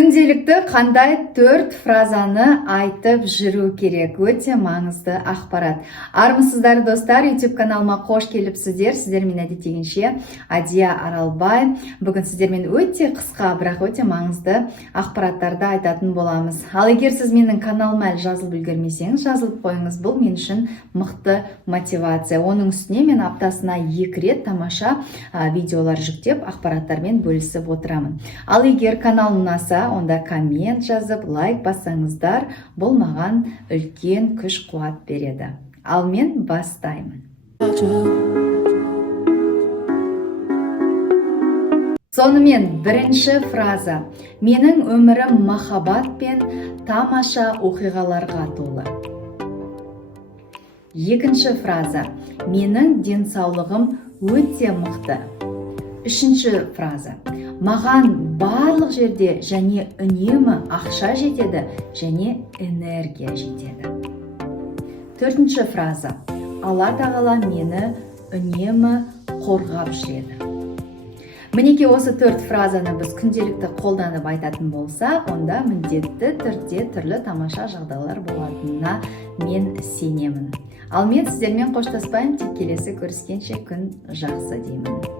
Күнделікті қандай 4 фразаны айтып жүру керек? Өте маңызды ақпарат. Армысыздар достар, YouTube каналыма қош келіпсіздер. Сіздермен әдеттегенше Адия Аралбай. Бүгін сіздермен өте қысқа, бірақ өте маңызды ақпараттарды айтатын боламыз. Ал егер сіз менің каналыма әлі жазылып үлгермесеңіз, жазылып қойыңыз. Бұл мен үшін мықты мотивация. Оның үстіне мен аптасына 2 рет тамаша видеолар жүктеп, ақпараттармен бөлісіп отырамын. Ал егер каналым ұнаса, онда коммент жазып, лайк бассаңыздар, бұл маған үлкен күш қуат береді. Ал мен бастаймын. Сонымен бірінші фраза. Менің өмірім махаббат пен тамаша оқиғаларға толы. Екінші фраза. Менің денсаулығым өте мықты. Үшінші фраза. Маған барлық жерде және үнемі ақша жетеді және энергия жетеді. Төртінші фраза. Алла тағала мені үнемі қорғап жүреді. Мінеки осы 4 фразаны біз күнделікті қолданып айтатын болсақ, онда міндетті түрде түрлі тамаша жағдайлар болатынына мен сенемін. Ал мен сіздермен қоштаспаймын, тек келесі көріскенше күн жақсы деймін.